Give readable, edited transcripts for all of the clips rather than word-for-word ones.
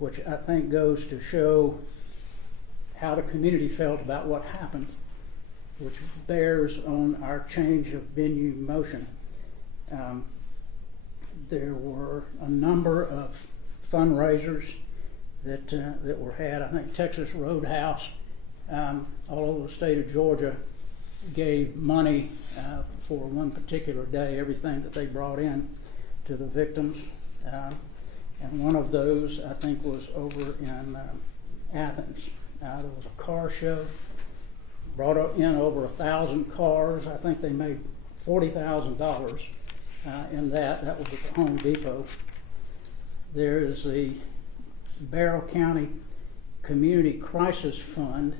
which I think goes to show how the community felt about what happened, which bears on our change of venue motion. There were a number of fundraisers that were had. I think Texas Roadhouse, all over the state of Georgia, gave money for one particular day, everything that they brought in to the victims. And one of those, I think, was over in Athens. There was a car show, brought in over 1,000 cars. I think they made $40,000 in that. That was at the Home Depot. There is the Barrow County Community Crisis Fund.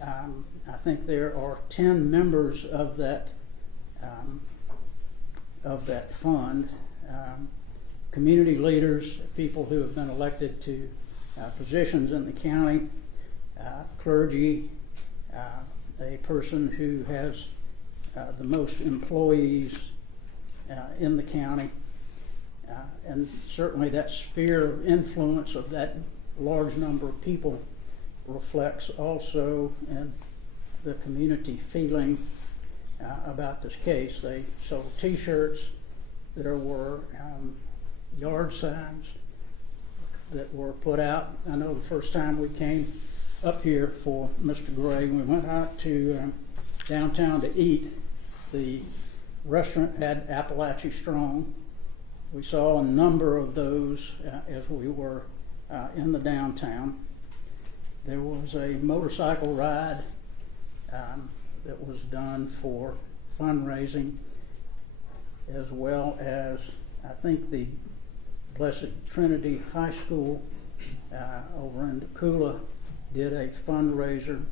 I think there are 10 members of that fund. Community leaders, people who have been elected to positions in the county, clergy, a person who has the most employees in the county, and certainly that sphere of influence of that large number of people reflects also in the community feeling about this case. They sold T-shirts. There were yard signs that were put out. I know the first time we came up here for Mr. Gray, we went out to downtown to eat. The restaurant had Apalachee Strong. We saw a number of those as we were in the downtown. There was a motorcycle ride that was done for fundraising, as well as I think the Blessed Trinity High School over in Decula did a fundraiser.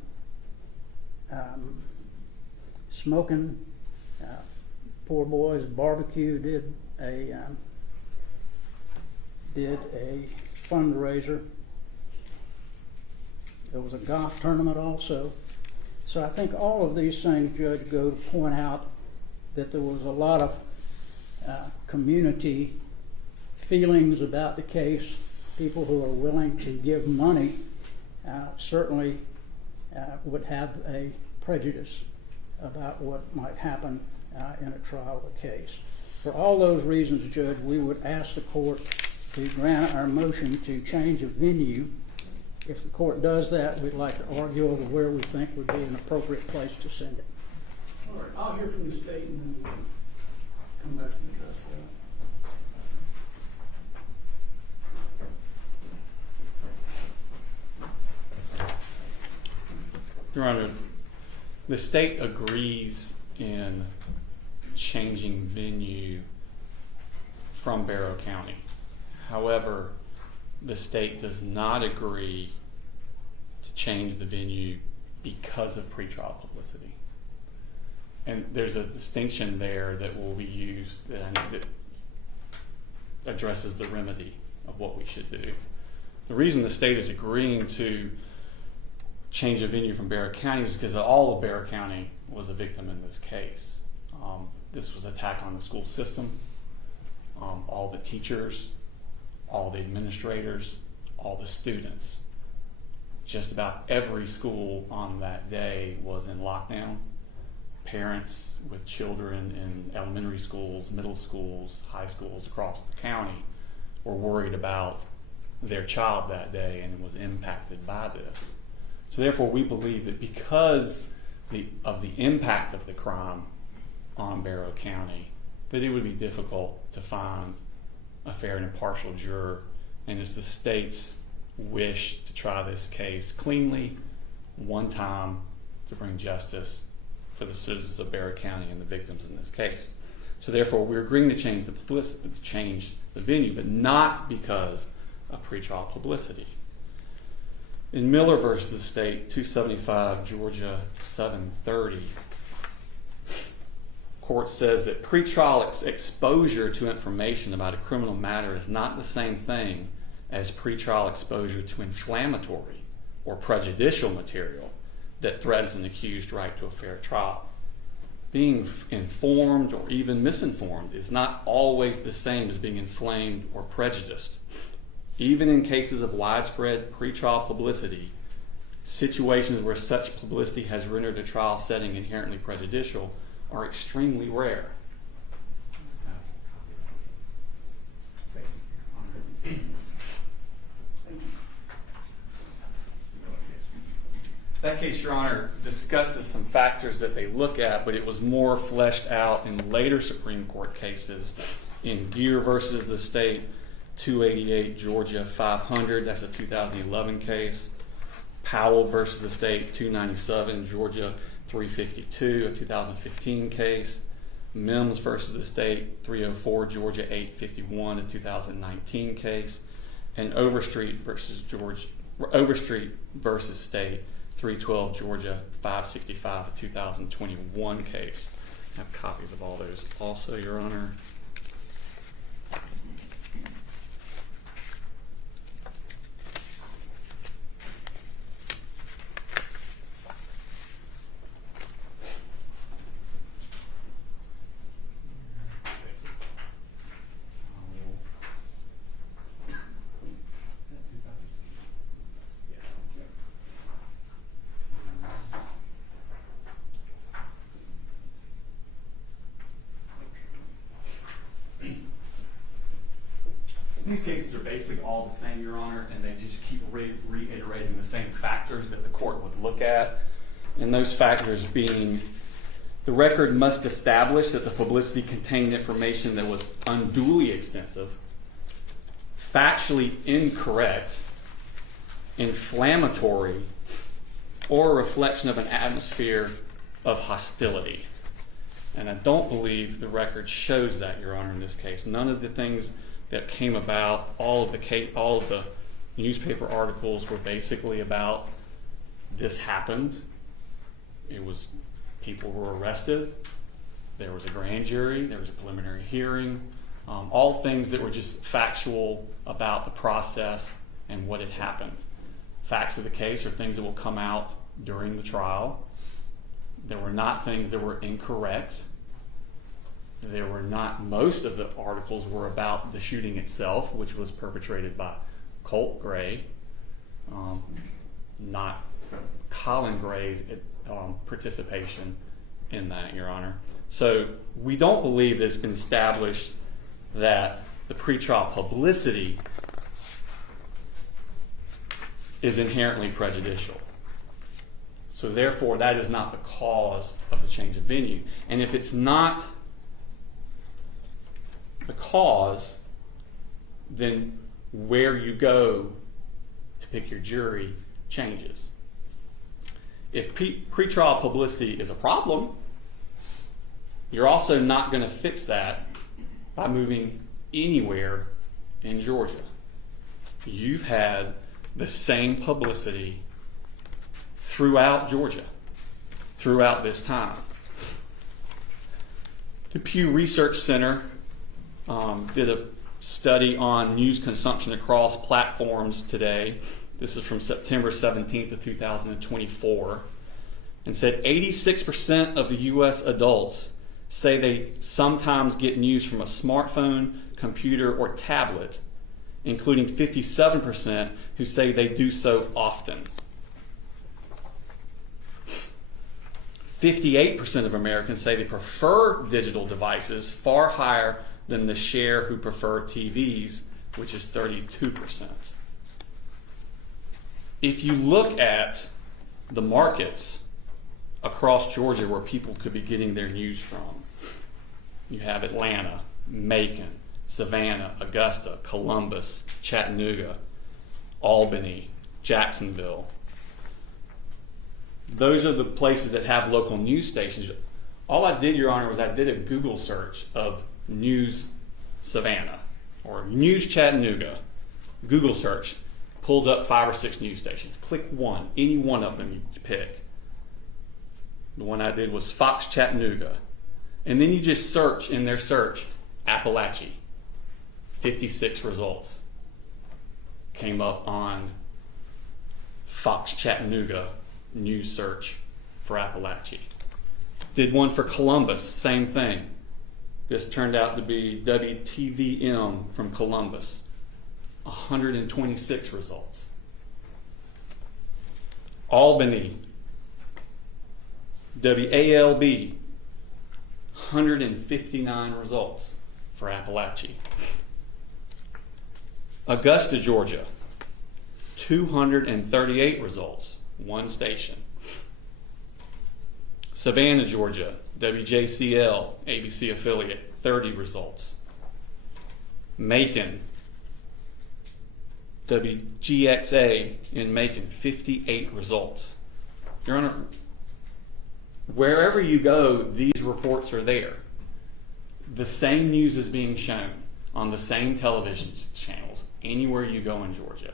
Smoking Poor Boys Barbecue did a fundraiser. There was a golf tournament also. So I think all of these things, Judge, go to point out that there was a lot of community feelings about the case. People who are willing to give money certainly would have a prejudice about what might happen in a trial of the case. For all those reasons, Judge, we would ask the court to grant our motion to change of venue. If the court does that, we'd like to argue over where we think would be an appropriate place to send it. All right, I'll hear from the state and then we'll come back and address that. Your Honor, the state agrees in changing venue from Barrow County. However, the state does not agree to change the venue because of pretrial publicity. And there's a distinction there that will be used that addresses the remedy of what we should do. The reason the state is agreeing to change a venue from Barrow County is because all of Barrow County was a victim in this case. This was an attack on the school system, all the teachers, all the administrators, all the students. Just about every school on that day was in lockdown. Parents with children in elementary schools, middle schools, high schools across the county were worried about their child that day and was impacted by this. So therefore, we believe that because of the impact of the crime on Barrow County, that it would be difficult to find a fair and impartial juror, and it's the state's wish to try this case cleanly, one time, to bring justice for the citizens of Barrow County and the victims in this case. So therefore, we're agreeing to change the venue, but not because of pretrial publicity. In Miller versus the state, 275 Georgia 730, court says that pretrial exposure to information about a criminal matter is not the same thing as pretrial exposure to inflammatory or prejudicial material that threatens an accused right to a fair trial. Being informed or even misinformed is not always the same as being inflamed or prejudiced. even in cases of widespread pretrial publicity, situations where such publicity has rendered a trial setting inherently prejudicial are extremely rare. That case, Your Honor, discusses some factors that they look at, but it was more fleshed out in later Supreme Court cases. In Gear versus the State, 288 Georgia 500, that's a 2011 case. Powell versus the State, 297 Georgia 352, a 2015 case. Mims versus the State, 304 Georgia 851, a 2019 case. And Overstreet versus State, 312 Georgia 565, a 2021 case. I have copies of all those also, Your Honor. These cases are basically all the same, Your Honor, and they just keep reiterating the same factors that the court would look at. And those factors being, the record must establish that the publicity contained information that was unduly extensive, factually incorrect, inflammatory, or a reflection of an atmosphere of hostility. And I don't believe the record shows that, Your Honor, in this case. None of the things that came about, all of the newspaper articles were basically about this happened. It was people were arrested. There was a grand jury. There was a preliminary hearing. All things that were just factual about the process and what had happened. Facts of the case are things that will come out during the trial. There were not things that were incorrect. There were not, most of the articles were about the shooting itself, which was perpetrated by Colin Gray, not Colin Gray's participation in that, Your Honor. So we don't believe it's been established that the pretrial publicity is inherently prejudicial. So therefore, that is not the cause of the change of venue. And if it's not the cause, then where you go to pick your jury changes. If pretrial publicity is a problem, you're also not going to fix that by moving anywhere in Georgia. You've had the same publicity throughout Georgia, throughout this time. The Pew Research Center did a study on news consumption across platforms today. This is from September 17th of 2024, and said 86% of the U.S. adults say they sometimes get news from a smartphone, computer, or tablet, including 57% who say they do so often. 58% of Americans say they prefer digital devices, far higher than the share who prefer TVs, which is 32%. If you look at the markets across Georgia where people could be getting their news from, you have Atlanta, Macon, Savannah, Augusta, Columbus, Chattanooga, Albany, Jacksonville. Those are the places that have local news stations. All I did, Your Honor, was I did a Google search of News Savannah or News Chattanooga. Google search pulls up 5 or 6 news stations. Click one, any one of them you pick. The one I did was Fox Chattanooga. And then you just search in their search, Apalachee. 56 results came up on Fox Chattanooga news search for Apalachee. Did one for Columbus, same thing. This turned out to be WTVM from Columbus. 126 results. Albany, WALB, 159 results for Apalachee. Augusta, Georgia, 238 results, one station. Savannah, Georgia, WJCL, ABC affiliate, 30 results. Macon, WGXA in Macon, 58 results. Your Honor, wherever you go, these reports are there. The same news is being shown on the same television channels anywhere you go in Georgia.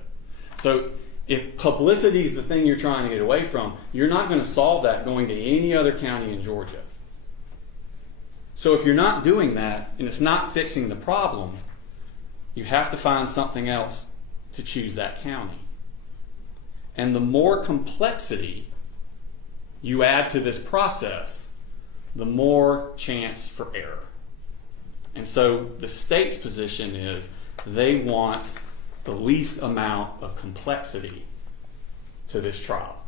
So if publicity is the thing you're trying to get away from, you're not going to solve that going to any other county in Georgia. So if you're not doing that and it's not fixing the problem, you have to find something else to choose that county. And the more complexity you add to this process, the more chance for error. And so the state's position is they want the least amount of complexity to this trial.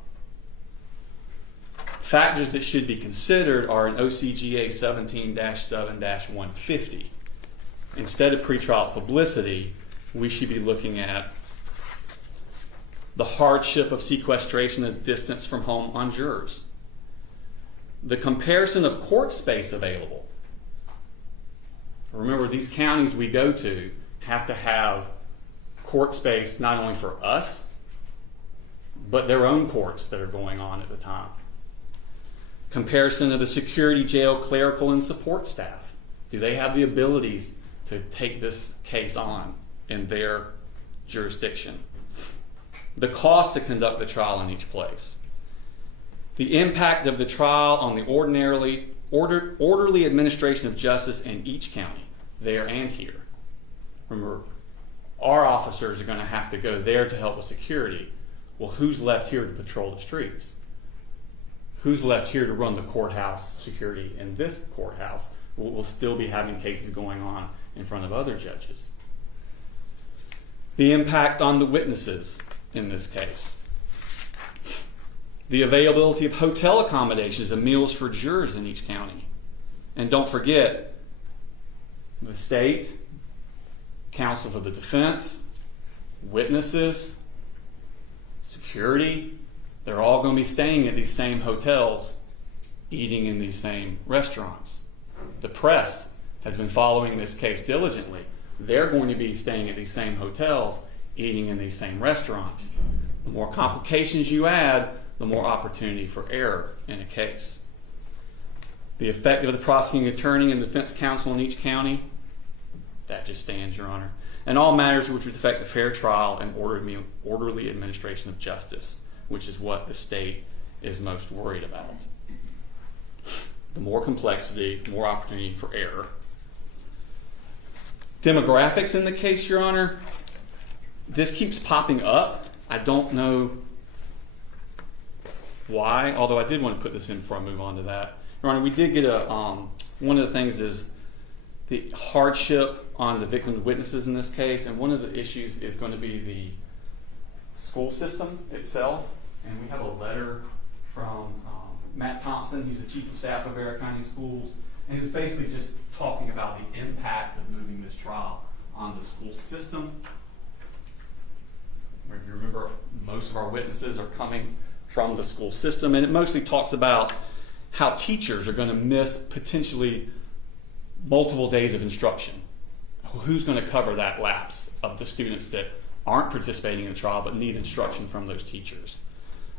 Factors that should be considered are in OCGA 17-7-150. Instead of pretrial publicity, we should be looking at the hardship of sequestration and distance from home on jurors, the comparison of court space available. Remember, these counties we go to have to have court space not only for us, but their own courts that are going on at the time. Comparison of the security, jail, clerical, and support staff. Do they have the abilities to take this case on in their jurisdiction? The cost to conduct the trial in each place. The impact of the trial on the orderly administration of justice in each county, there and here. Remember, our officers are going to have to go there to help with security. Well, who's left here to patrol the streets? Who's left here to run the courthouse security in this courthouse? We'll still be having cases going on in front of other judges. The impact on the witnesses in this case. The availability of hotel accommodations and meals for jurors in each county. And don't forget, the state, counsel for the defense, witnesses, security, they're all going to be staying at these same hotels, eating in these same restaurants. The press has been following this case diligently. They're going to be staying at these same hotels, eating in these same restaurants. The more complications you add, the more opportunity for error in a case. The effect of the prosecuting attorney and defense counsel in each county, that just stands, Your Honor. And all matters which would affect the fair trial and orderly administration of justice, which is what the state is most worried about. The more complexity, the more opportunity for error. Demographics in the case, Your Honor, this keeps popping up. I don't know why, although I did want to put this in before I move on to that. Your Honor, we did get one of the things is the hardship on the victim witnesses in this case, and one of the issues is going to be the school system itself. And we have a letter from Matt Thompson, he's the chief of staff of Bexar County Schools, and it's basically just talking about the impact of moving this trial on the school system. If you remember, most of our witnesses are coming from the school system, and it mostly talks about how teachers are going to miss potentially multiple days of instruction. Who's going to cover that lapse of the students that aren't participating in the trial but need instruction from those teachers?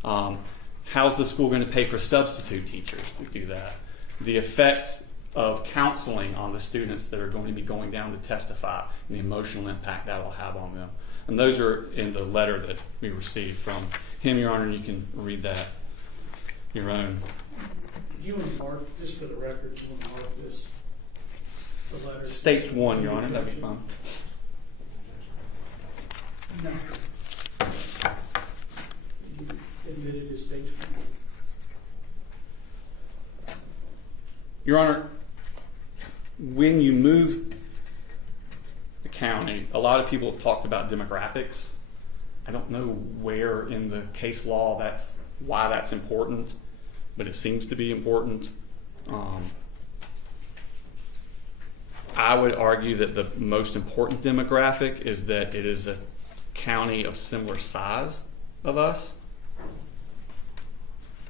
How's the school going to pay for substitute teachers to do that? The effects of counseling on the students that are going to be going down to testify and the emotional impact that will have on them. And those are in the letter that we received from him, Your Honor, and you can read that your own. You want to mark, just for the record, you want to mark this, the letter? States 1, Your Honor, that'd be fine. No. You admitted to states 1. Your Honor, when you move the County, a lot of people have talked about demographics. I don't know where in the case law why that's important, but it seems to be important. I would argue that the most important demographic is that it is a county of similar size of us,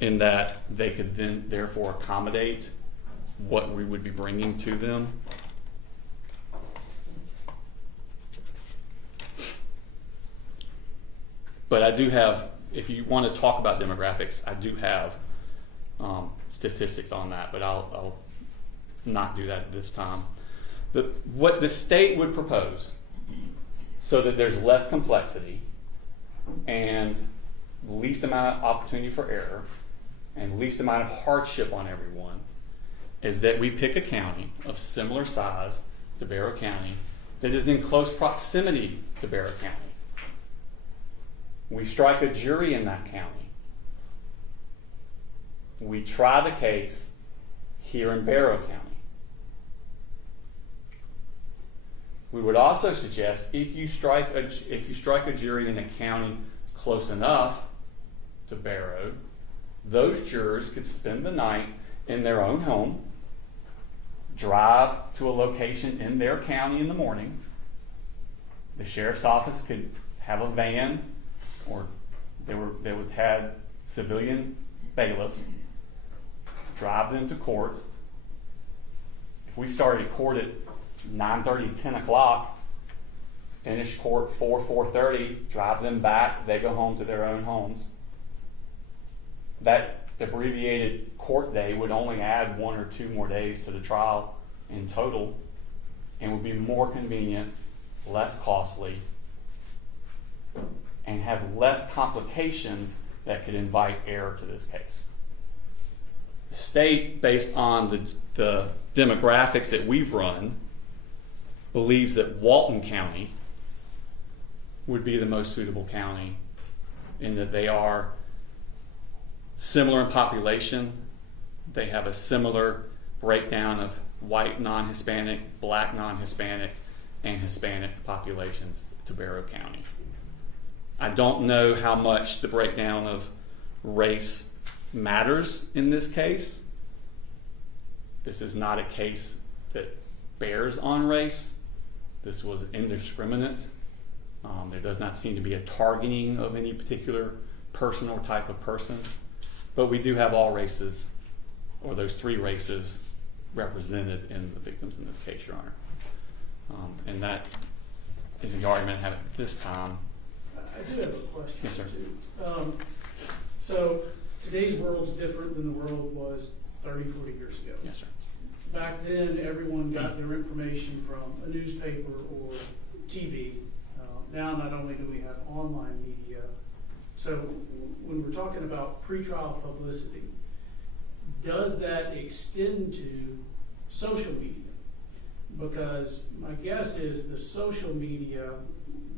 in that they could then therefore accommodate what we would be bringing to them. But I do have, if you want to talk about demographics, I do have statistics on that, but I'll not do that at this time. What the state would propose, so that there's less complexity and least amount of opportunity for error and least amount of hardship on everyone, is that we pick a county of similar size to Barrow County that is in close proximity to Barrow County. We strike a jury in that county. We try the case here in Barrow County. We would also suggest, if you strike a jury in a county close enough to Barrow, those jurors could spend the night in their own home, drive to a location in their county in the morning. The sheriff's office could have a van, or they would have civilian bailiffs drive them to court. If we started court at 9:30, 10 o'clock, finish court 4:30, drive them back, they go home to their own homes. That abbreviated court day would only add 1 or 2 more days to the trial in total, and would be more convenient, less costly, and have less complications that could invite error to this case. The state, based on the demographics that we've run, believes that Walton County would be the most suitable county, in that they are similar in population. They have a similar breakdown of white non-Hispanic, black non-Hispanic, and Hispanic populations to Barrow County. I don't know how much the breakdown of race matters in this case. This is not a case that bears on race. This was indiscriminate. There does not seem to be a targeting of any particular person or type of person. But we do have all races, or those 3 races, represented in the victims in this case, Your Honor. And that is the argument I have at this time. I do have a question. Yes, sir. Too. So today's world's different than the world was 30, 40 years ago. Yes, sir. Back then, everyone got their information from a newspaper or TV. Now, not only do we have online media, so when we're talking about pretrial publicity, does that extend to social media? Because my guess is the social media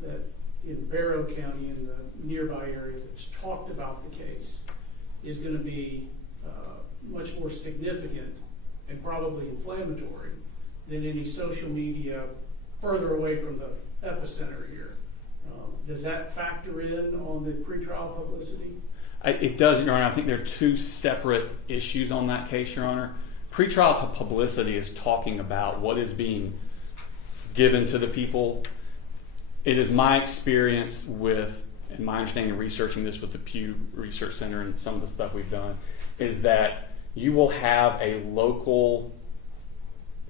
that in Barrow County, in the nearby area that's talked about the case, is going to be much more significant and probably inflammatory than any social media further away from the epicenter here. Does that factor in on the pretrial publicity? It does, Your Honor. I think there are 2 separate issues on that case, Your Honor. Pretrial to publicity is talking about what is being given to the people. It is my experience with, and my understanding researching this with the Pew Research Center and some of the stuff we've done, is that you will have a local,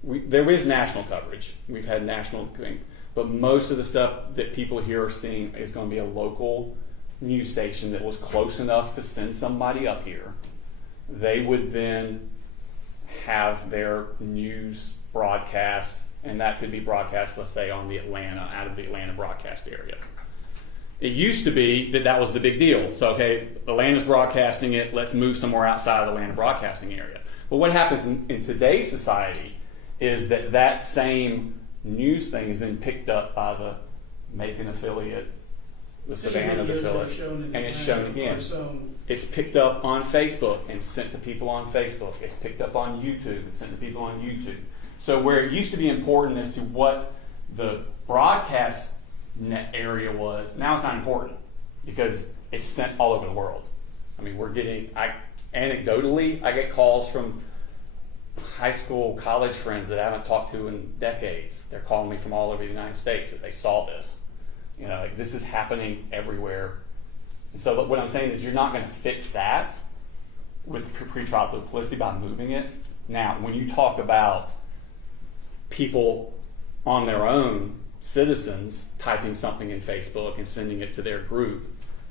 there is national coverage. We've had national, but most of the stuff that people here are seeing is going to be a local news station that was close enough to send somebody up here. They would then have their news broadcast, and that could be broadcast, let's say, on the Atlanta, out of the Atlanta broadcast area. It used to be that was the big deal. So, okay, Atlanta's broadcasting it, let's move somewhere outside of the Atlanta broadcasting area. But what happens in today's society is that same news thing is then picked up by the Macon affiliate, the Savannah affiliate, and it's shown again. It's picked up on Facebook and sent to people on Facebook. It's picked up on YouTube and sent to people on YouTube. So where it used to be important as to what The broadcast net area was, now it's not important because it's sent all over the world. I mean, anecdotally, I get calls from high school, college friends that I haven't talked to in decades. They're calling me from all over the United States that they saw this. Like, this is happening everywhere. And so what I'm saying is you're not going to fix that with pretrial publicity by moving it. Now, when you talk about people on their own, citizens, typing something in Facebook and sending it to their group,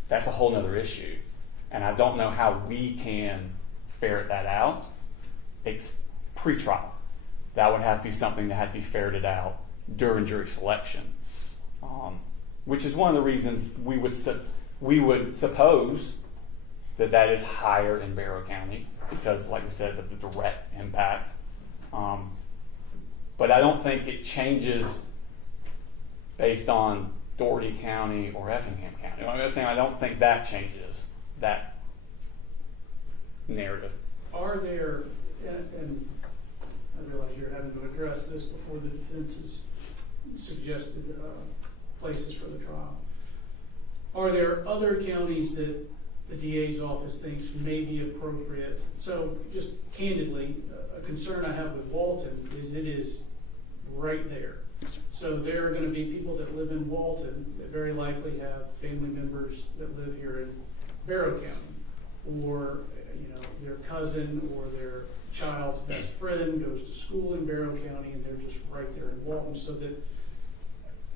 that's a whole other issue. And I don't know how we can ferret that out. It's pre-trial. That would have to be something that had to be ferreted out during jury selection, which is one of the reasons we would suppose that is higher in Barrow County because, like we said, of the direct impact. But I don't think it changes based on Dougherty County or Effingham County. I'm saying I don't think that changes that narrative. Are there, and I realize you're having to address this before the defense's suggested places for the trial. Are there other counties that the DA's office thinks may be appropriate? So just candidly, a concern I have with Walton is it is right there. So there are going to be people that live in Walton that very likely have family members that live here in Barrow County, or their cousin or their child's best friend goes to school in Barrow County, and they're just right there in Walton. So that,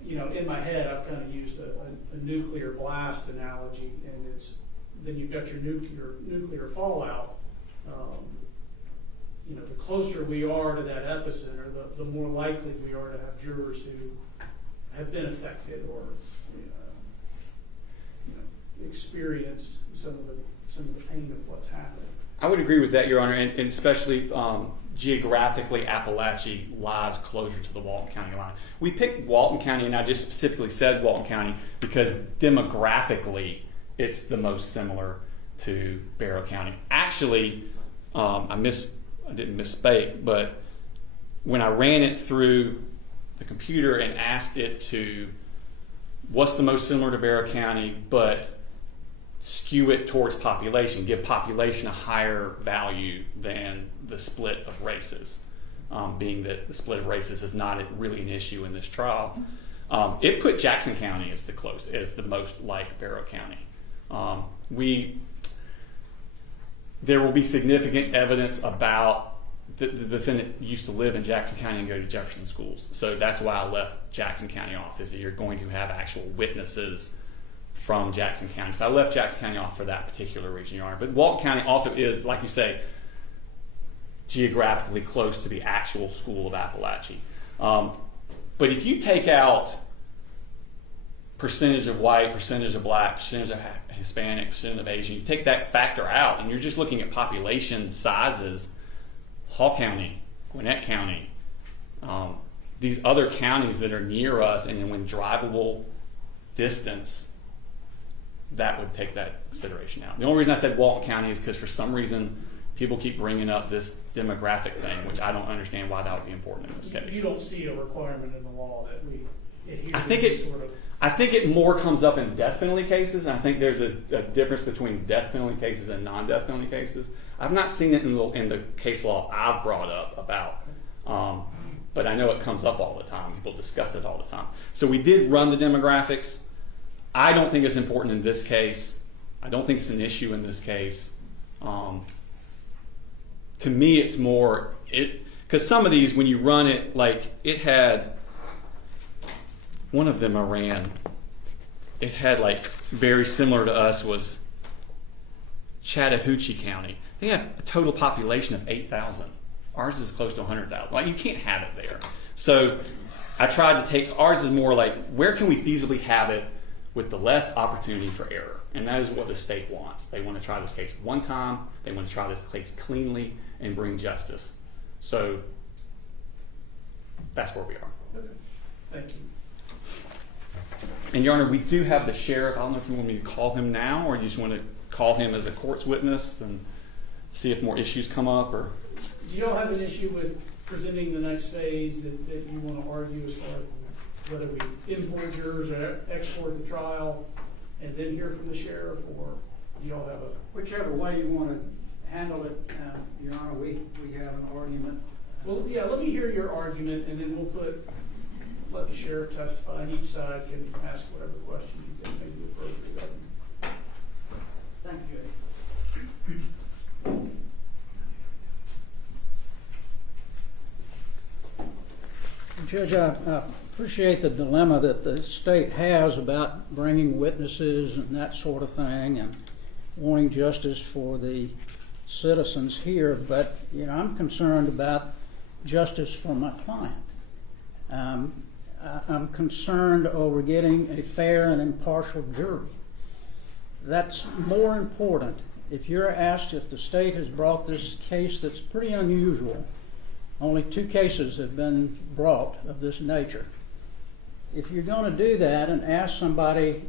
in my head, I've kind of used a nuclear blast analogy, and it's then you've got your nuclear fallout. The closer we are to that epicenter, the more likely we are to have jurers who have been affected or experienced some of the pain of what's happened. I would agree with that, Your Honor, and especially geographically, Apalachee lies closer to the Walton County line. We picked Walton County, and I just specifically said Walton County because demographically it's the most similar to Barrow County. Actually, I didn't misspeak, but when I ran it through the computer and asked it to what's the most similar to Barrow County, but skew it towards population, give population a higher value than the split of races, being that the split of races is not really an issue in this trial. It put Jackson County as the most like Barrow County. There will be significant evidence about the defendant used to live in Jackson County and go to Jefferson schools. So that's why I left Jackson County off, is that you're going to have actual witnesses from Jackson County. So I left Jackson County off for that particular reason, Your Honor. But Walton County also is, like you say, geographically close to the actual school of Apalachee. But if you take out percentage of white, percentage of black, percentage of Hispanic, percentage of Asian, you take that factor out and you're just looking at population sizes, Hall County, Gwinnett County, these other counties that are near us and when drivable distance, that would take that consideration out. The only reason I said Walton County is because for some reason people keep bringing up this demographic thing, which I don't understand why that would be important in this case. You don't see a requirement in the law that we adhere I think it more comes up in death penalty cases, and I think there's a difference between death penalty cases and non-death penalty cases. I've not seen it in the case law I've brought up about, but I know it comes up all the time. People discuss it all the time. So we did run the demographics. I don't think it's important in this case. I don't think it's an issue in this case. To me, it's more, because some of these, when you run it, like it had, one of them I ran, it had like very similar to us was Chattahoochee County. They have a total population of 8,000. Ours is close to 100,000. Like you can't have it there. So I tried to take, ours is more like, where can we feasibly have it with the less opportunity for error? And that is what the state wants. They want to try this case one time. They want to try this case cleanly and bring justice. So that's where we are. Okay. Thank you. And Your Honor, we do have the sheriff. I don't know if you want me to call him now or you just want to call him as a court's witness and see if more issues come up. Or do y'all have an issue with presenting the next phase that you want to argue as far as whether we import jurors or export the trial and then hear from the sheriff, or you all have a... Whichever way you want to handle it, Your Honor, we have an argument. Well, yeah, let me hear your argument, and then let the sheriff testify, and each side can ask whatever questions you think may be appropriate. Thank you, Judge. Judge, I appreciate the dilemma that the state has about bringing witnesses and that sort of thing and wanting justice for the citizens here, but I'm concerned about justice for my client. I'm concerned over getting a fair and impartial jury. That's more important. If you're asked if the state has brought this case that's pretty unusual, only 2 cases have been brought of this nature. If you're going to do that and ask somebody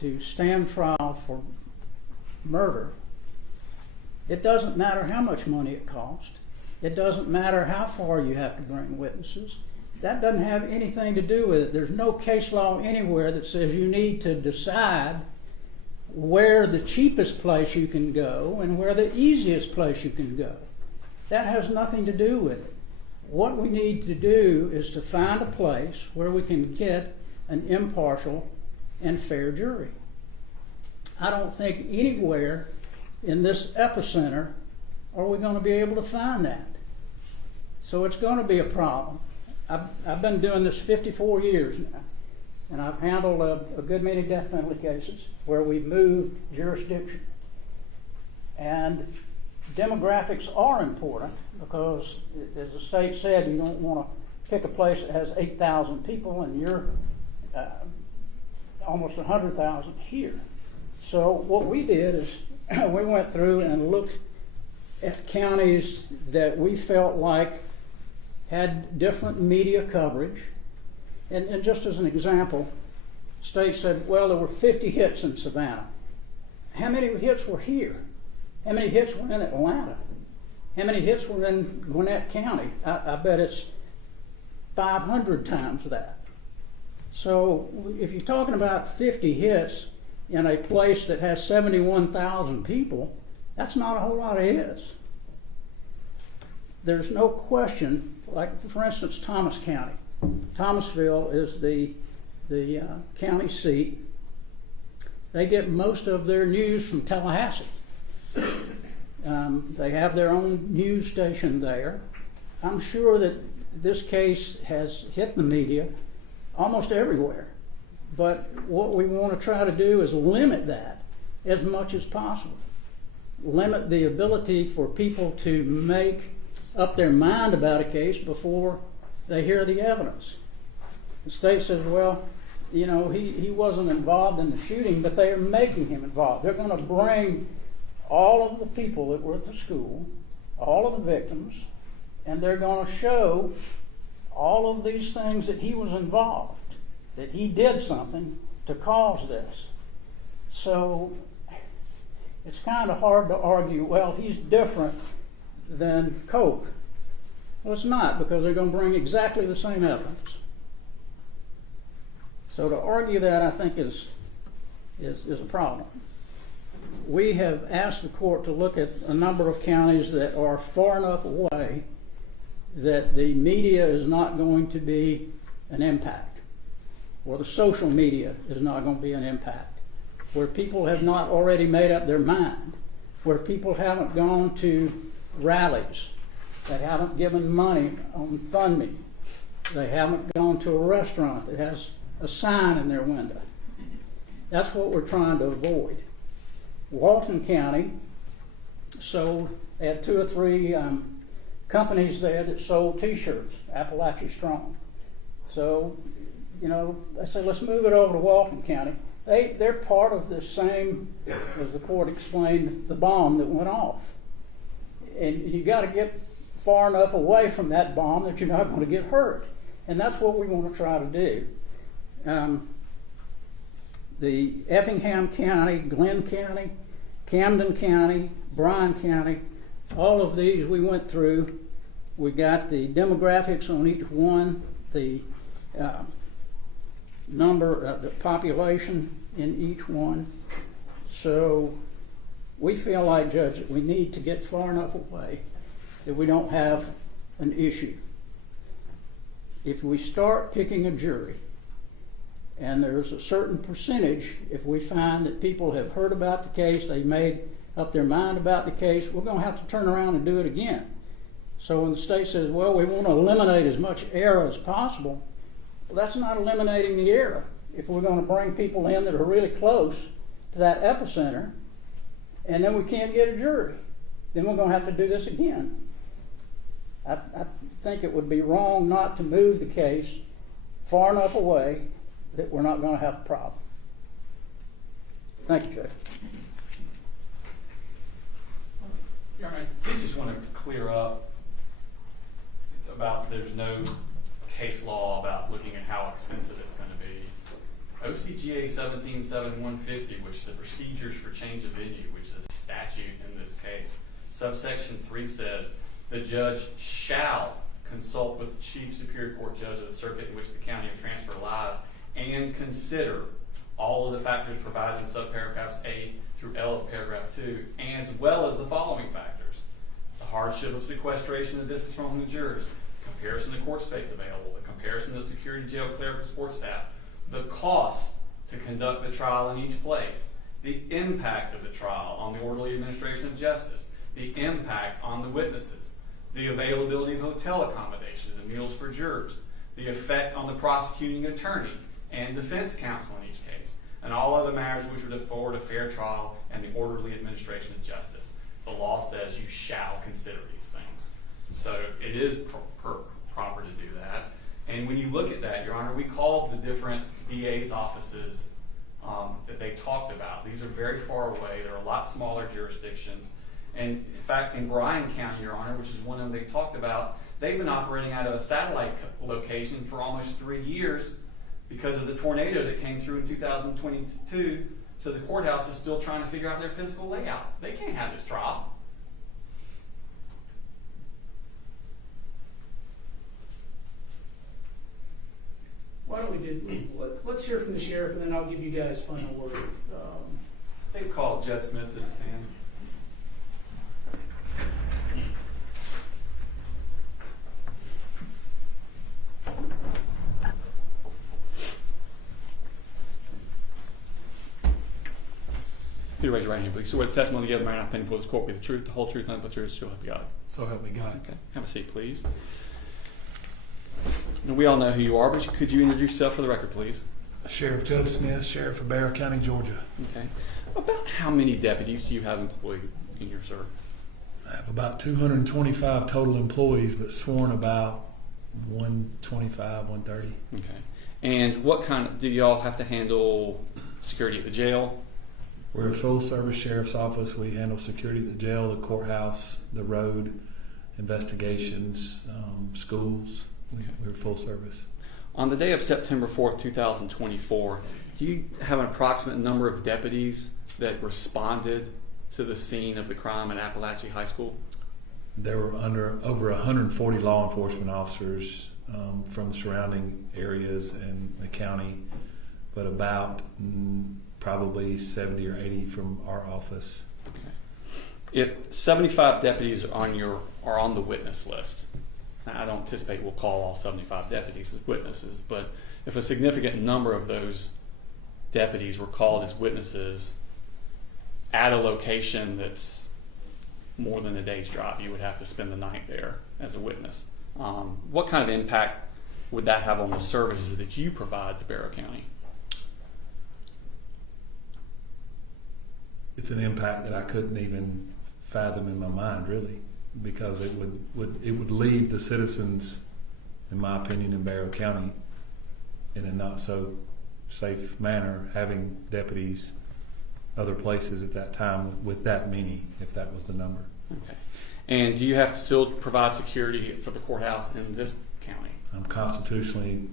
to stand trial for murder, it doesn't matter how much money it costs. It doesn't matter how far you have to bring witnesses. That doesn't have anything to do with it. There's no case law anywhere that says you need to decide where the cheapest place you can go and where the easiest place you can go. That has nothing to do with it. What we need to do is to find a place where we can get an impartial and fair jury. I don't think anywhere in this epicenter are we going to be able to find that. So it's going to be a problem. I've been doing this 54 years now, and I've handled a good many death penalty cases where we've moved jurisdiction. And demographics are important because, as the state said, you don't want to pick a place that has 8,000 people and you're almost 100,000 here. So what we did is we went through and looked at counties that we felt like had different media coverage. And just as an example, the state said, well, there were 50 hits in Savannah. How many hits were here? How many hits were in Atlanta? How many hits were in Gwinnett County? I bet it's 500 times that. So if you're talking about 50 hits in a place that has 71,000 people, that's not a whole lot of hits. There's no question, like for instance, Thomas County. Thomasville is the county seat. They get most of their news from Tallahassee. They have their own news station there. I'm sure that this case has hit the media almost everywhere. But what we want to try to do is limit that as much as possible. Limit the ability for people to make up their mind about a case before they hear the evidence. The state says, well, he wasn't involved in the shooting, but they are making him involved. They're going to bring all of the people that were at the school, all of the victims, and they're going to show all of these things that he was involved, that he did something to cause this. So it's kind of hard to argue, well, he's different than Coke. Well, it's not, because they're going to bring exactly the same evidence. So to argue that, I think, is a problem. We have asked the court to look at a number of counties that are far enough away that the media is not going to be an impact, or the social media is not going to be an impact, where people have not already made up their mind, where people haven't gone to rallies, they haven't given money on FundMe, they haven't gone to a restaurant that has a sign in their window. That's what we're trying to avoid. Walton County had 2 or 3 companies there that sold T-shirts, Apalachee Strong. So, I say, let's move it over to Walton County. They're part of the same, as the court explained, the bomb that went off. And you got to get far enough away from that bomb that you're not going to get hurt. And that's what we want to try to do. The Effingham County, Glenn County, Camden County, Bryan County, all of these we went through. We got the demographics on each one, the the population in each one. So we feel like, Judge, that we need to get far enough away that we don't have an issue. If we start picking a jury, and there's a certain percentage, if we find that people have heard about the case, they made up their mind about the case, we're going to have to turn around and do it again. So when the state says, well, we want to eliminate as much error as possible, well, that's not eliminating the error. If we're going to bring people in that are really close to that epicenter, and then we can't get a jury, then we're going to have to do this again. I think it would be wrong not to move the case far enough away that we're not going to have a problem. Thank you, Judge. Your Honor, I do just want to clear up about there's no case law about looking at how expensive it's going to be. OCGA 177150, which is the procedures for change of venue, which is a statute in this case, subsection 3 says, the judge shall consult with the Chief Superior Court Judge of the circuit in which the county of transfer lies and consider all of the factors provided in subparagraphs A through L of paragraph 2, as well as the following factors: the hardship of sequestration and distance from the jurors, comparison to court space available, the comparison to security, jail, clerical support staff, the cost to conduct the trial in each place, the impact of the trial on the orderly administration of justice, the impact on the witnesses, the availability of hotel accommodations and meals for jurors, the effect on the prosecuting attorney and defense counsel in each case, and all other matters which would afford a fair trial and the orderly administration of justice. The law says you shall consider these things. So it is proper to do that. And when you look at that, Your Honor, we called the different DA's offices that they talked about. These are very far away. They're a lot smaller jurisdictions. And in fact, in Bryan County, Your Honor, which is one of them they talked about, they've been operating out of a satellite location for almost 3 years because of the tornado that came through in 2022. So the courthouse is still trying to figure out their physical layout. They can't have this trial. Why don't we do, let's hear from the sheriff, and then I'll give you guys final word. They called Jed Smith to the stand. If you raise your right hand, please. So where the testimony of the other man I pending before this court be the truth, the whole truth, nothing but the truth, so help you God. So help me God. Okay. Have a seat, please. Now, we all know who you are, but could you introduce yourself for the record, please? Sheriff Judd Smith, Sheriff of Barrow County, Georgia. Okay. About how many deputies do you have employed in your service? I have about 225 total employees, but sworn about 125, 130. Okay. And what kind of, do y'all have to handle security at the jail? We're a full-service sheriff's office. We handle security at the jail, the courthouse, the road, investigations, schools. We're full service. On the day of September 4th, 2024, do you have an approximate number of deputies that responded to the scene of the crime at Apalachee High School? There were over 140 law enforcement officers from the surrounding areas and the county, but about probably 70 or 80 from our office. Okay. If 75 deputies are on the witness list, now, I don't anticipate we'll call all 75 deputies as witnesses, but if a significant number of those deputies were called as witnesses at a location that's more than a day's drive, you would have to spend the night there as a witness. What kind of impact would that have on the services that you provide to Barrow County? It's an impact that I couldn't even fathom in my mind, really, because it would leave the citizens, in my opinion, in Barrow County in a not so safe manner, having deputies other places at that time with that many, if that was the number. Okay. And do you have to still provide security for the courthouse in this county? I'm constitutionally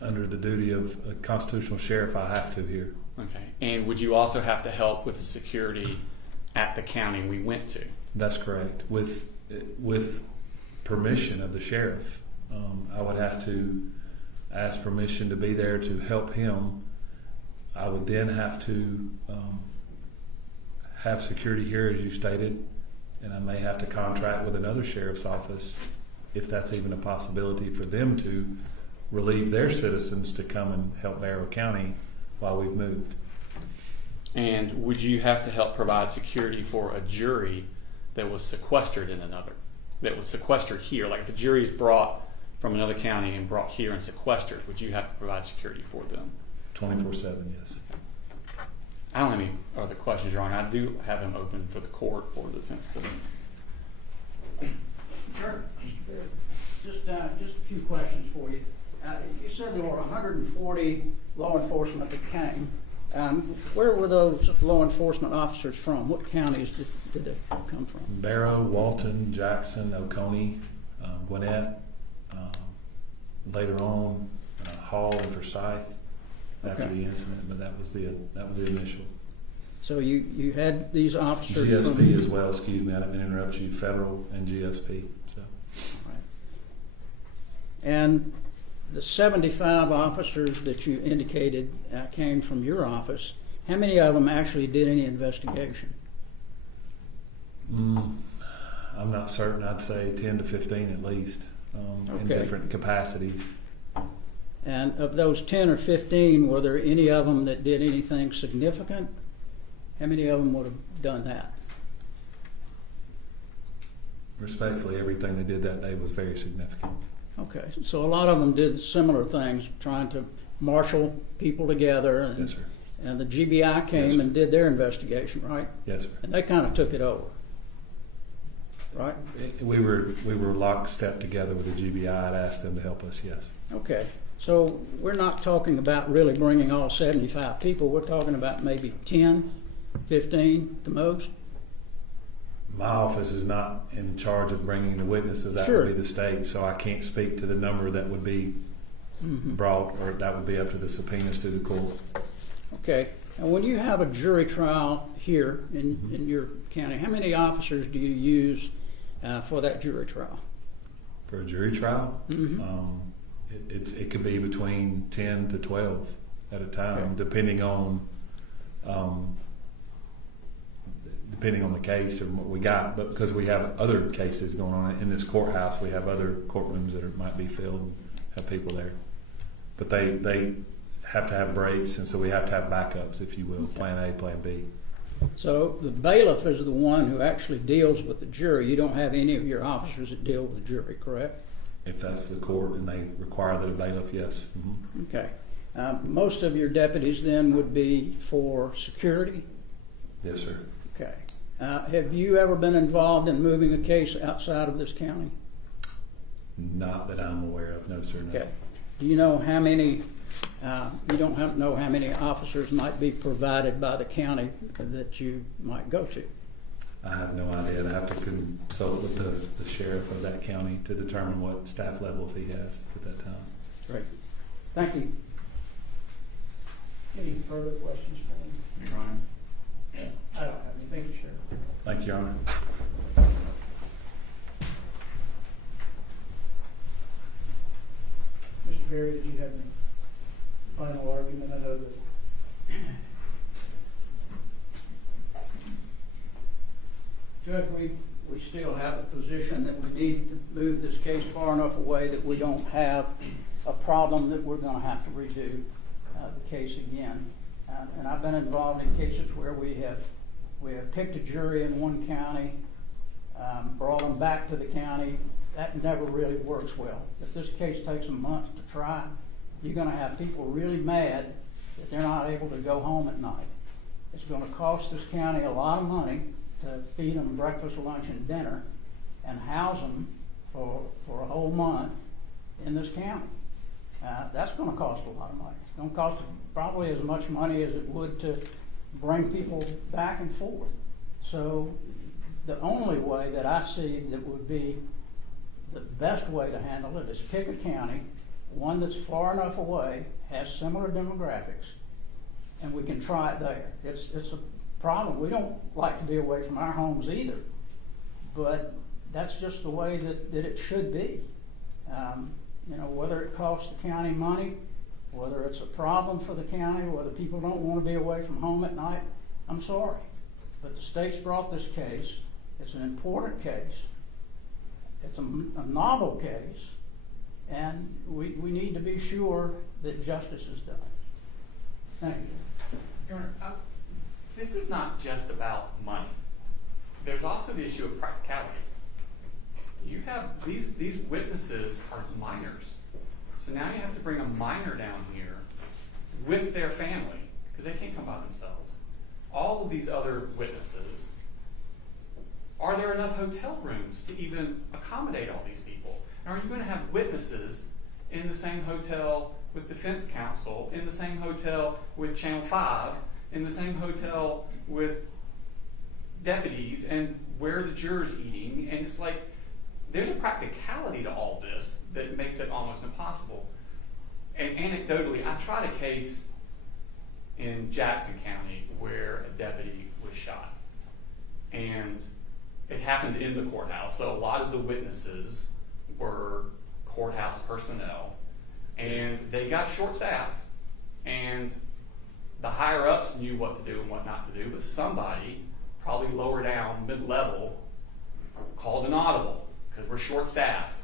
under the duty of a constitutional sheriff. I have to here. Okay. And would you also have to help with the security at the county we went to? That's correct. With permission of the sheriff, I would have to ask permission to be there to help him, I would then have to have security here, as you stated, and I may have to contract with another sheriff's office, if that's even a possibility, for them to relieve their citizens to come and help Barrow County while we've moved. And would you have to help provide security for a jury that was sequestered in another, that was sequestered here? Like if a jury is brought from another county and brought here and sequestered, would you have to provide security for them? 24/7, yes. I don't have any other questions, Your Honor. I do have them open for the court or the defense to them. Sure. Just a few questions for you. You said there were 140 law enforcement that came. Where were those law enforcement officers from? What counties did they come from? Barrow, Walton, Jackson, Oconee, Gwinnett, later on Hall and Forsyth after the incident, but that was the initial. So you had these officers GSP from, as well, excuse me, I didn't mean to interrupt you, federal and GSP. So. right. And the 75 officers that you indicated came from your office. How many of them actually did any investigation? I'm not certain. I'd say 10 to 15 at least, in Okay. different capacities. And of those 10 or 15, were there any of them that did anything significant? How many of them would have done that? Respectfully, everything they did that day was very significant. Okay, so a lot of them did similar things, trying to marshal people together. And, Yes, sir. and the GBI came Yes, sir. and did their investigation, right? Yes, sir. And they kind of took it over, right? We were lockstep together with the GBI. I'd asked them to help us. Yes. Okay, so we're not talking about really bringing all 75 people. We're talking about maybe 10, 15 the most. My office is not in charge of bringing the witnesses. That Sure. would be the state, so I can't speak to the number that would be brought, or that would be up to the subpoenas to the court. Okay, and when you have a jury trial here in your county, how many officers do you use for that jury trial? For a jury trial, it could be between 10 to 12 at a time, Okay. depending on the case and what we got. But because we have other cases going on in this courthouse, we have other courtrooms that might be filled and have people there. But they have to have breaks, and so we have to have backups, if you will, plan A, plan B. So the bailiff is the one who actually deals with the jury. You don't have any of your officers that deal with the jury, correct? If that's the court and they require that a bailiff, yes. Okay. Most of your deputies then would be for security? Yes, sir. Okay. Have you ever been involved in moving a case outside of this county? Not that I'm aware of, no, sir. No. Okay. Do you know how many, you don't know how many officers might be provided by the county that you might go to? I have no idea. I have to consult with the sheriff of that county to determine what staff levels he has at that time. Great. Thank you. Any further questions for me? Your Honor. I don't have any. Thank you, Sheriff. Thank you, Your Honor. Mr. Berry, did you have any final argument? I know that Judge, we still have a position that we need to move this case far enough away that we don't have a problem that we're going to have to redo the case again. And I've been involved in cases where we have picked a jury in one county, brought them back to the county. That never really works well. If this case takes a month to try, you're going to have people really mad that they're not able to go home at night. It's going to cost this county a lot of money to feed them breakfast, lunch, and dinner and house them for a whole month in this county. That's going to cost a lot of money. It's going to cost probably as much money as it would to bring people back and forth. So the only way that I see that would be the best way to handle it is pick a county, one that's far enough away, has similar demographics, and we can try it there. It's a problem. We don't like to be away from our homes either, but that's just the way that it should be. You know, whether it costs the county money, whether it's a problem for the county, whether people don't want to be away from home at night, I'm sorry. But the state's brought this case. It's an important case. It's a novel case. And we need to be sure that justice is done. Thank you. Your Honor, this is not just about money. There's also the issue of practicality. You have these witnesses are minors. So now you have to bring a minor down here with their family because they can't come by themselves. All of these other witnesses, are there enough hotel rooms to even accommodate all these people? And are you going to have witnesses in the same hotel with defense counsel, in the same hotel with Channel 5, in the same hotel with deputies, and where are the jurors eating? And it's like, there's a practicality to all this that makes it almost impossible. And anecdotally, I tried a case in Jackson County where a deputy was shot. And it happened in the courthouse, so a lot of the witnesses were courthouse personnel. And they got short-staffed, and the higher-ups knew what to do and what not to do, but somebody, probably lower down, mid-level, called an audible because we're short-staffed.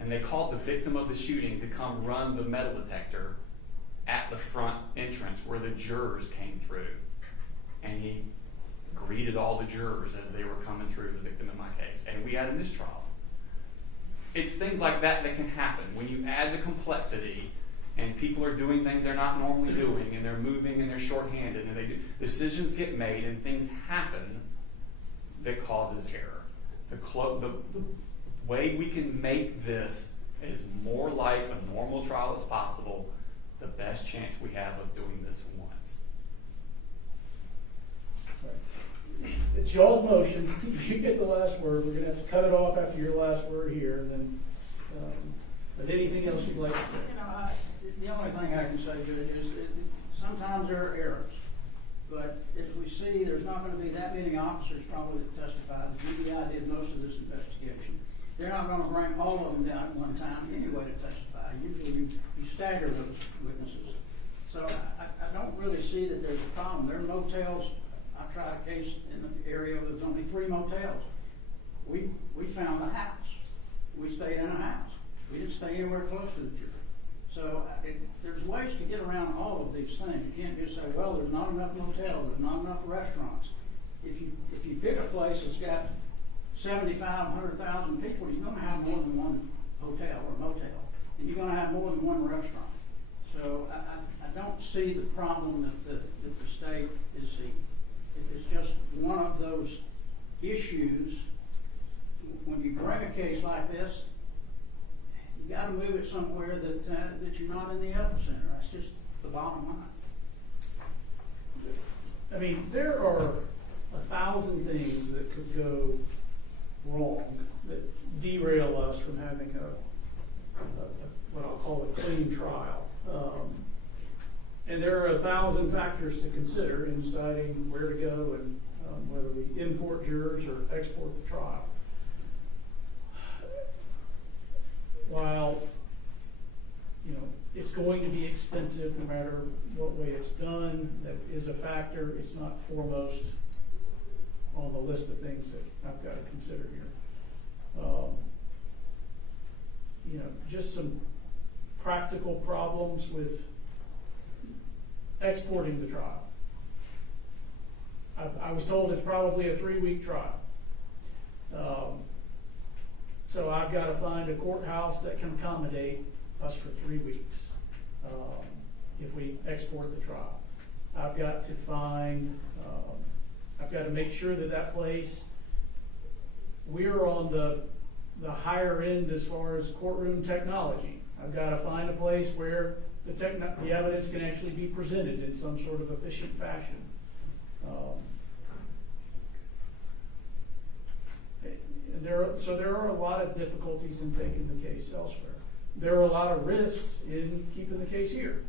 And they called the victim of the shooting to come run the metal detector at the front entrance where the jurors came through. And he greeted all the jurors as they were coming through, the victim in my case. And we had a mistrial. It's things like that that can happen. When you add the complexity and people are doing things they're not normally doing and they're moving and they're shorthanded and decisions get made and things happen that causes error. The way we can make this as more like a normal trial as possible, the best chance we have of doing this once. It's y'all's motion. You get the last word. We're going to have to cut it off after your last word here. And then, but anything else you'd like to say? You know, the only thing I can say, Judge, is sometimes there are errors. But if we see there's not going to be that many officers probably that testify, the GBI did most of this investigation. They're not going to bring all of them down at one time anyway to testify. Usually you stagger those witnesses. So I don't really see that there's a problem. There are motels. I tried a case in the area where there's only 3 motels. We found a house. We stayed in a house. We didn't stay anywhere close to the jury. So there's ways to get around all of these things. You can't just say, well, there's not enough motels, there's not enough restaurants. If you pick a place that's got 75, 100,000 people, you're going to have more than one hotel or motel, and you're going to have more than one restaurant. So I don't see the problem that the state is seeing. It's just one of those issues. When you bring a case like this, you got to move it somewhere that you're not in the epicenter. That's just the bottom line. I mean, there are 1,000 things that could go wrong that derail us from having what I'll call a clean trial. And there are 1,000 factors to consider in deciding where to go and whether we import jurors or export the trial. While, it's going to be expensive no matter what way it's done, that is a factor. It's not foremost on the list of things that I've got to consider here. Just some practical problems with exporting the trial. I was told it's probably a 3-week trial. So I've got to find a courthouse that can accommodate us for 3 weeks if we export the trial. I've got to make sure that place, we're on the higher end as far as courtroom technology. I've got to find a place where the evidence can actually be presented in some sort of efficient fashion. There are a lot of difficulties in taking the case elsewhere. There are a lot of risks in keeping the case here.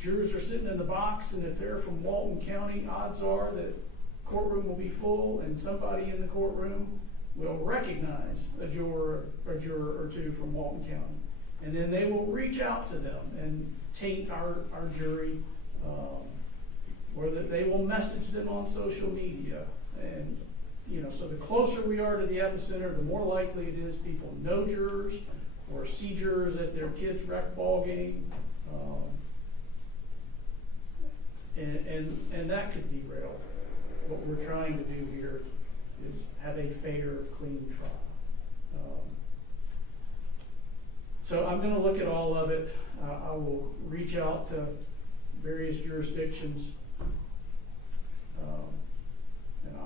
Jurors are sitting in the box, and if they're from Walton County, odds are that courtroom will be full, and somebody in the courtroom will recognize a juror or two from Walton County. And then they will reach out to them and taint our jury, or that they will message them on social media. And, so the closer we are to the epicenter, the more likely it is people know jurors or see jurors at their kids' rec ball game. And that could derail what we're trying to do here, is have a fair, clean trial. So I'm going to look at all of it. I will reach out to various jurisdictions, and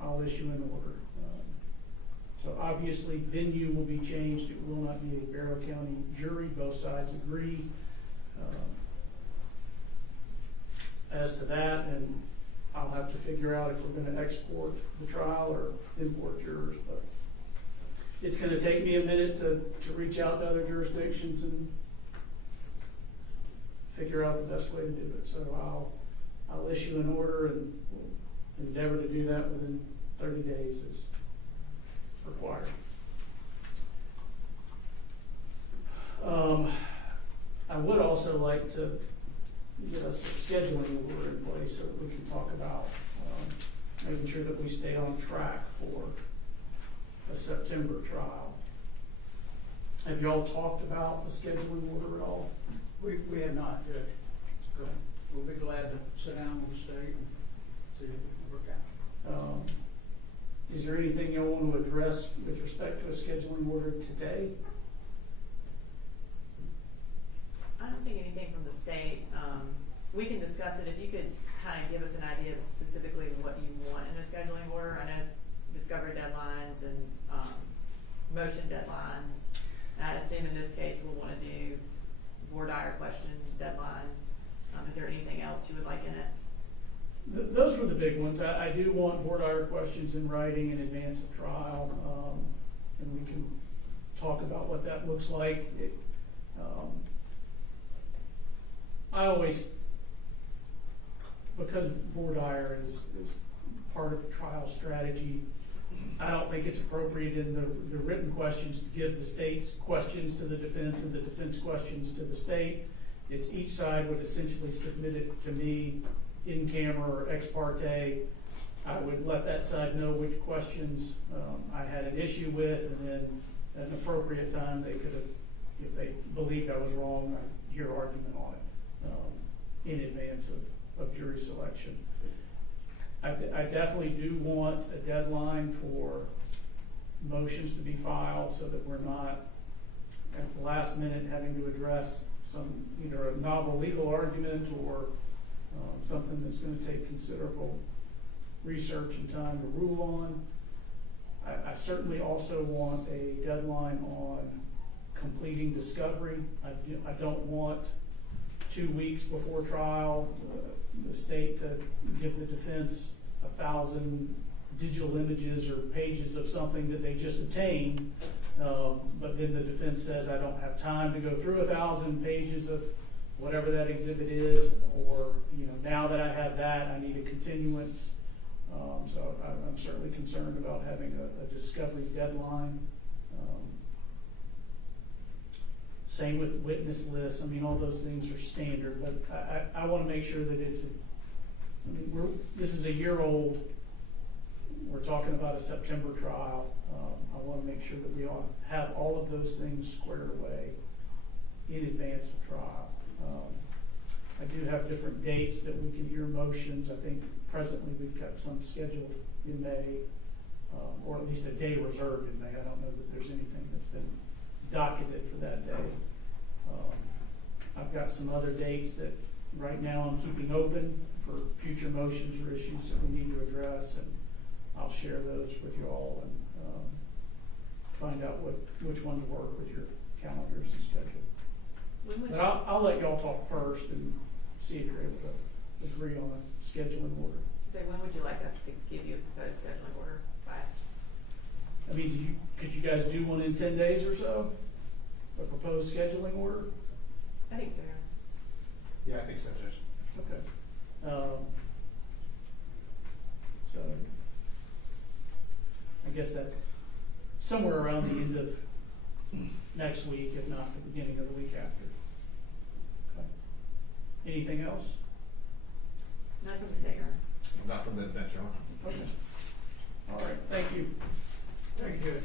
I'll issue an order. So obviously, venue will be changed. It will not be a Barrow County jury. Both sides agree as to that, and I'll have to figure out if we're going to export the trial or import jurors. But it's going to take me a minute to reach out to other jurisdictions and figure out the best way to do it. So I'll issue an order, and we'll endeavor to do that within 30 days as required. I would also like to get us a scheduling order in place so that we can talk about making sure that we stay on track for a September trial. Have you all talked about the scheduling order at all? We have not, Judge. We'll be glad to sit down with the state and see if it can work out. Is there anything you want to address with respect to a scheduling order today? I don't think anything from the state. We can discuss it. If you could kind of give us an idea of specifically what you want in a scheduling order. I know discovery deadlines and motion deadlines. And I'd assume in this case we'll want to do board ire question deadline. Is there anything else you would like in it? Those were the big ones. I do want board ire questions in writing in advance of trial, and we can talk about what that looks like. I always, because board ire is part of the trial strategy, I don't think it's appropriate in the written questions to give the state's questions to the defense and the defense questions to the state. It's each side would essentially submit it to me in camera or ex parte. I would let that side know which questions I had an issue with, and then at an appropriate time they could have, if they believed I was wrong, I'd hear argument on it in advance of jury selection. I definitely do want a deadline for motions to be filed so that we're not at the last minute having to address either a novel legal argument or something that's going to take considerable research and time to rule on. I certainly also want a deadline on completing discovery. I don't want 2 weeks before trial the state to give the defense 1,000 digital images or pages of something that they just obtained, but then the defense says I don't have time to go through 1,000 pages of whatever that exhibit is, or now that I have that, I need a continuance. So I'm certainly concerned about having a discovery deadline. Same with witness lists. I mean, all those things are standard, but I want to make sure that this is a year old. We're talking about a September trial. I want to make sure that we all have all of those things squared away in advance of trial. I do have different dates that we can hear motions. I think presently we've got some scheduled in May, or at least a day reserved in May. I don't know that there's anything that's been docketed for that day. I've got some other dates that right now I'm keeping open for future motions or issues that we need to address, and I'll share those with you all and find out which ones work with your calendars and schedule. But I'll let y'all talk first and see if you're able to agree on a scheduling order. So when would you like us to give you a proposed scheduling order by? I mean, could you guys do one in 10 days or so? A proposed scheduling order? I think so. Yeah, I think so, Judge. Okay. So I guess that somewhere around the end of next week, if not the beginning of the week after. Okay. Anything else? Not from the state, right? Not from the adventure. Okay. All right, thank you. Very good.